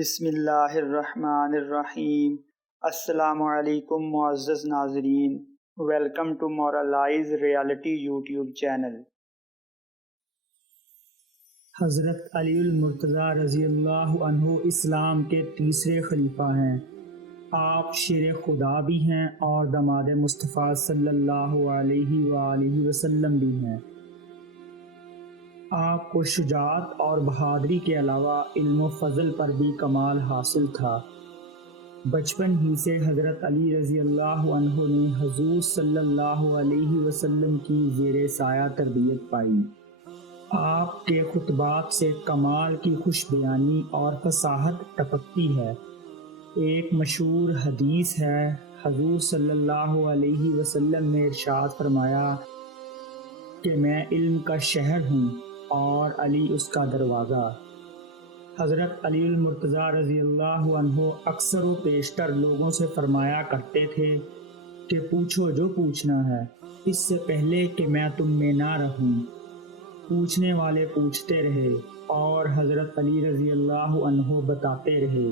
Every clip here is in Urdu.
بسم اللہ الرحمن الرحیم۔ السلام علیکم معزز ناظرین، welcome to moralize reality YouTube channel. Hazrat Ali المرتضیٰ رضی اللہ عنہ اسلام کے تیسرے خلیفہ ہیں۔ آپ شیر خدا بھی ہیں اور داماد مصطفیٰ صلی اللہ علیہ وآلہ وسلم بھی ہیں۔ آپ کو شجاعت اور بہادری کے علاوہ علم و فضل پر بھی کمال حاصل تھا۔ بچپن ہی سے حضرت علی رضی اللہ عنہ نے حضور صلی اللہ علیہ وسلم کی زیر سایہ تربیت پائی۔ آپ کے خطبات سے کمال کی خوش بیانی اور فصاحت ٹپکتی ہے۔ ایک مشہور حدیث ہے، حضور صلی اللہ علیہ وسلم نے ارشاد فرمایا کہ میں علم کا شہر ہوں اور علی اس کا دروازہ۔ حضرت علی المرتضیٰ رضی اللہ عنہ اکثر و بیشتر لوگوں سے فرمایا کرتے تھے کہ پوچھو جو پوچھنا ہے، اس سے پہلے کہ میں تم میں نہ رہوں۔ پوچھنے والے پوچھتے رہے اور حضرت علی رضی اللہ عنہ بتاتے رہے۔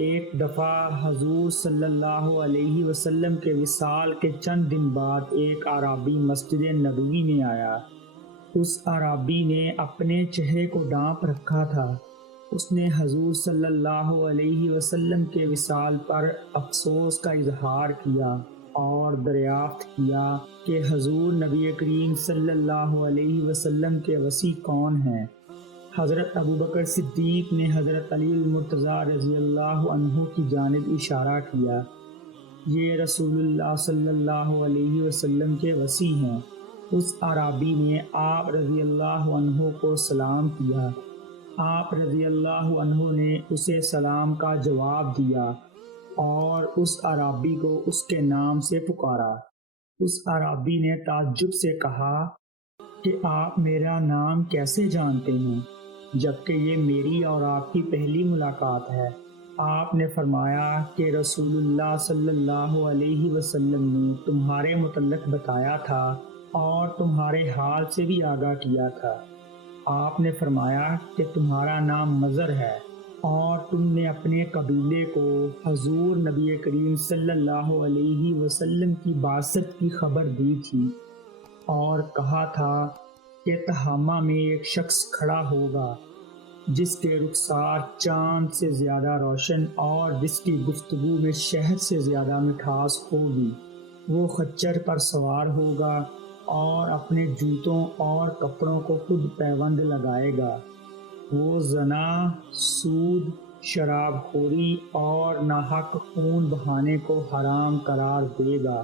ایک دفعہ حضور صلی اللہ علیہ وسلم کے وصال کے چند دن بعد ایک اعرابی مسجد نبوی میں آیا۔ اس اعرابی نے اپنے چہرے کو ڈانپ رکھا تھا۔ اس نے حضور صلی اللہ علیہ وسلم کے وصال پر افسوس کا اظہار کیا اور دریافت کیا کہ حضور نبی کریم صلی اللہ علیہ وسلم کے وصی کون ہیں؟ حضرت ابوبکر صدیق نے حضرت علی المرتضیٰ رضی اللہ عنہ کی جانب اشارہ کیا، یہ رسول اللہ صلی اللہ علیہ وسلم کے وصی ہیں۔ اس اعرابی نے آپ رضی اللہ عنہ کو سلام کیا۔ آپ رضی اللہ عنہ نے اسے سلام کا جواب دیا اور اس اعرابی کو اس کے نام سے پکارا۔ اس اعرابی نے تعجب سے کہا کہ آپ میرا نام کیسے جانتے ہیں، جبکہ یہ میری اور آپ کی پہلی ملاقات ہے؟ آپ نے فرمایا کہ رسول اللہ صلی اللہ علیہ وسلم نے تمہارے متعلق بتایا تھا اور تمہارے حال سے بھی آگاہ کیا تھا۔ آپ نے فرمایا کہ تمہارا نام مضر ہے اور تم نے اپنے قبیلے کو حضور نبی کریم صلی اللہ علیہ وسلم کی بعثت کی خبر دی تھی اور کہا تھا کہ تہامہ میں ایک شخص کھڑا ہوگا جس کے رخسار چاند سے زیادہ روشن اور جس کی گفتگو میں شہد سے زیادہ مٹھاس ہوگی۔ وہ خچر پر سوار ہوگا اور اپنے جوتوں اور کپڑوں کو خود پیوند لگائے گا۔ وہ زنا، سود، شراب خوری اور ناحق خون بہانے کو حرام قرار دے گا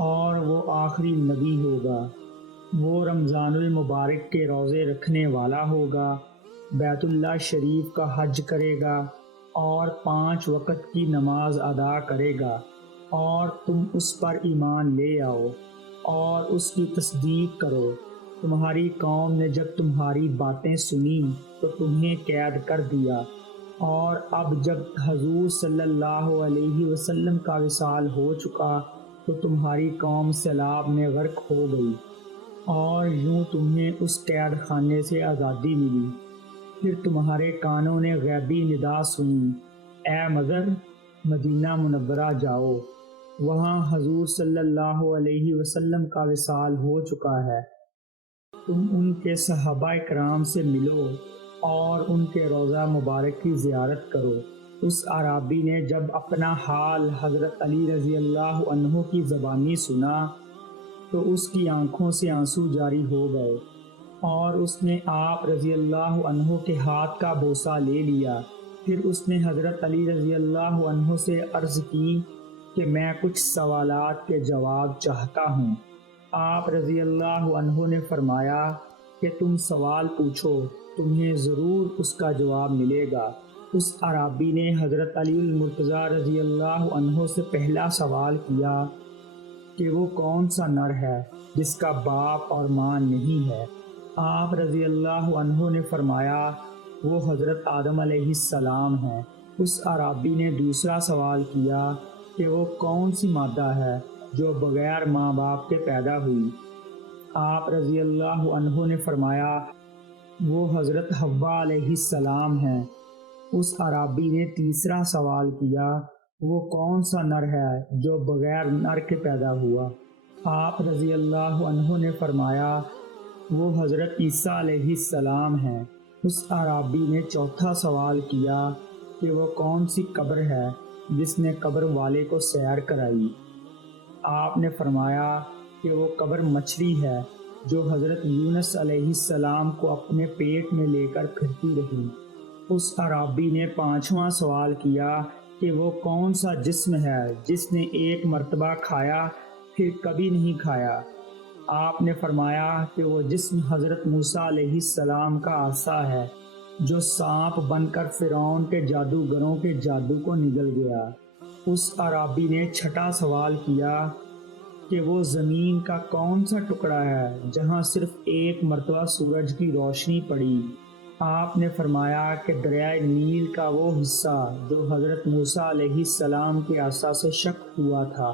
اور وہ آخری نبی ہوگا۔ وہ رمضان المبارک کے روزے رکھنے والا ہوگا، بیت اللہ شریف کا حج کرے گا اور 5 وقت کی نماز ادا کرے گا، اور تم اس پر ایمان لے آؤ اور اس کی تصدیق کرو۔ تمہاری قوم نے جب تمہاری باتیں سنی تو تمہیں قید کر دیا، اور اب جب حضور صلی اللہ علیہ وسلم کا وصال ہو چکا تو تمہاری قوم سیلاب میں غرق ہو گئی، اور یوں تمہیں اس قید خانے سے آزادی ملی۔ پھر تمہارے کانوں نے غیبی ندا سنی، اے مضر، مدینہ منورہ جاؤ، وہاں حضور صلی اللہ علیہ وسلم کا وصال ہو چکا ہے۔ تم ان کے صحابہ کرام سے ملو اور ان کے روضہ مبارک کی زیارت کرو۔ اس اعرابی نے جب اپنا حال حضرت علی رضی اللہ عنہ کی زبانی سنا تو اس کی آنکھوں سے آنسو جاری ہو گئے، اور اس نے آپ رضی اللہ عنہ کے ہاتھ کا بوسہ لے لیا۔ پھر اس نے حضرت علی رضی اللہ عنہ سے عرض کی کہ میں کچھ سوالات کے جواب چاہتا ہوں۔ آپ رضی اللہ عنہ نے فرمایا کہ تم سوال پوچھو، تمہیں ضرور اس کا جواب ملے گا۔ اس اعرابی نے حضرت علی المرتضیٰ رضی اللہ عنہ سے پہلا سوال کیا کہ وہ کون سا نر ہے جس کا باپ اور ماں نہیں ہے؟ آپ رضی اللہ عنہ نے فرمایا وہ حضرت آدم علیہ السلام ہیں۔ اس اعرابی نے دوسرا سوال کیا کہ وہ کون سی مادہ ہے جو بغیر ماں باپ کے پیدا ہوئی؟ آپ رضی اللہ عنہ نے فرمایا وہ حضرت حوا علیہ السلام ہیں۔ اس اعرابی نے تیسرا سوال کیا، وہ کون سا نر ہے جو بغیر نر کے پیدا ہوا؟ آپ رضی اللہ عنہ نے فرمایا، وہ حضرت عیسیٰ علیہ السلام ہیں۔ اس اعرابی نے چوتھا سوال کیا کہ وہ کون سی قبر ہے جس نے قبر والے کو سیر کرائی؟ آپ نے فرمایا کہ وہ قبر مچھلی ہے جو حضرت یونس علیہ السلام کو اپنے پیٹ میں لے کر پھرتی رہی۔ اس اعرابی نے پانچواں سوال کیا کہ وہ کون سا جسم ہے جس نے ایک مرتبہ کھایا پھر کبھی نہیں کھایا؟ آپ نے فرمایا کہ وہ جسم حضرت موسیٰ علیہ السلام کا عصا ہے جو سانپ بن کر فرعون کے جادوگروں کے جادو کو نگل گیا۔ اس اعرابی نے چھٹا سوال کیا کہ وہ زمین کا کون سا ٹکڑا ہے جہاں صرف ایک مرتبہ سورج کی روشنی پڑی؟ آپ نے فرمایا کہ دریائے نیل کا وہ حصہ جو حضرت موسیٰ علیہ السلام کے عصا سے شق ہوا تھا۔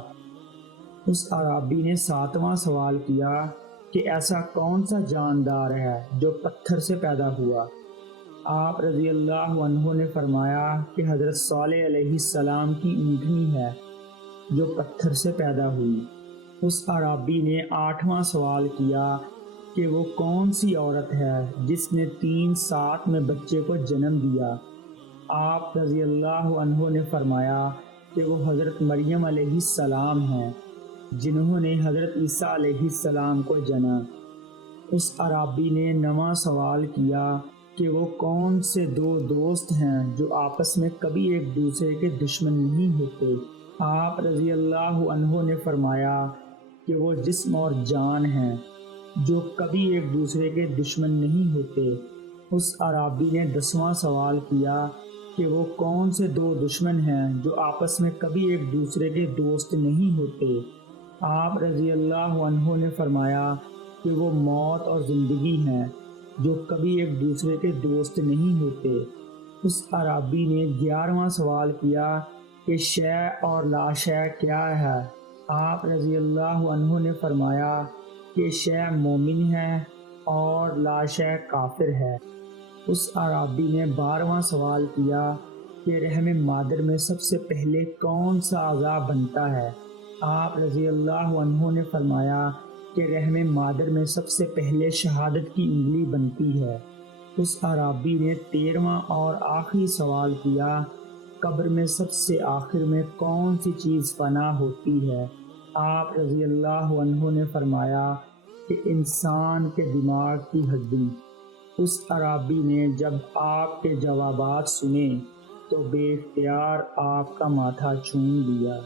اس اعرابی نے ساتواں سوال کیا کہ ایسا کون سا جاندار ہے جو پتھر سے پیدا ہوا؟ آپ رضی اللہ عنہ نے فرمایا کہ حضرت صالح علیہ السلام کی اونٹنی ہے جو پتھر سے پیدا ہوئی۔ اس اعرابی نے آٹھواں سوال کیا کہ وہ کون سی عورت ہے جس نے 3 سات میں بچے کو جنم دیا؟ آپ رضی اللہ عنہ نے فرمایا کہ وہ حضرت مریم علیہ السلام ہیں جنہوں نے حضرت عیسیٰ علیہ السلام کو جنا۔ اس اعرابی نے 9واں سوال کیا کہ وہ کون سے 2 دوست ہیں جو آپس میں کبھی ایک دوسرے کے دشمن نہیں ہوتے؟ آپ رضی اللہ عنہ نے فرمایا کہ وہ جسم اور جان ہیں جو کبھی ایک دوسرے کے دشمن نہیں ہوتے۔ اس اعرابی نے 10واں سوال کیا کہ وہ کون سے 2 دشمن ہیں جو آپس میں کبھی ایک دوسرے کے دوست نہیں ہوتے؟ آپ رضی اللہ عنہ نے فرمایا کہ وہ موت اور زندگی ہیں جو کبھی ایک دوسرے کے دوست نہیں ہوتے۔ اس اعرابی نے 11واں سوال کیا کہ شے اور لا شے کیا ہے؟ آپ رضی اللہ عنہ نے فرمایا کہ شے مومن ہے اور لا شے کافر ہے۔ اس اعرابی نے 12واں سوال کیا کہ رحم مادر میں سب سے پہلے کون سا اعضاء بنتا ہے؟ آپ رضی اللہ عنہ نے فرمایا کہ رحم مادر میں سب سے پہلے شہادت کی انگلی بنتی ہے۔ اس اعرابی نے 13واں اور آخری سوال کیا، قبر میں سب سے آخر میں کون سی چیز فنا ہوتی ہے؟ آپ رضی اللہ عنہ نے فرمایا کہ انسان کے دماغ کی ہڈی۔ اس اعرابی نے جب آپ کے جوابات سنے تو بے اختیار آپ کا ماتھا چوم دیا۔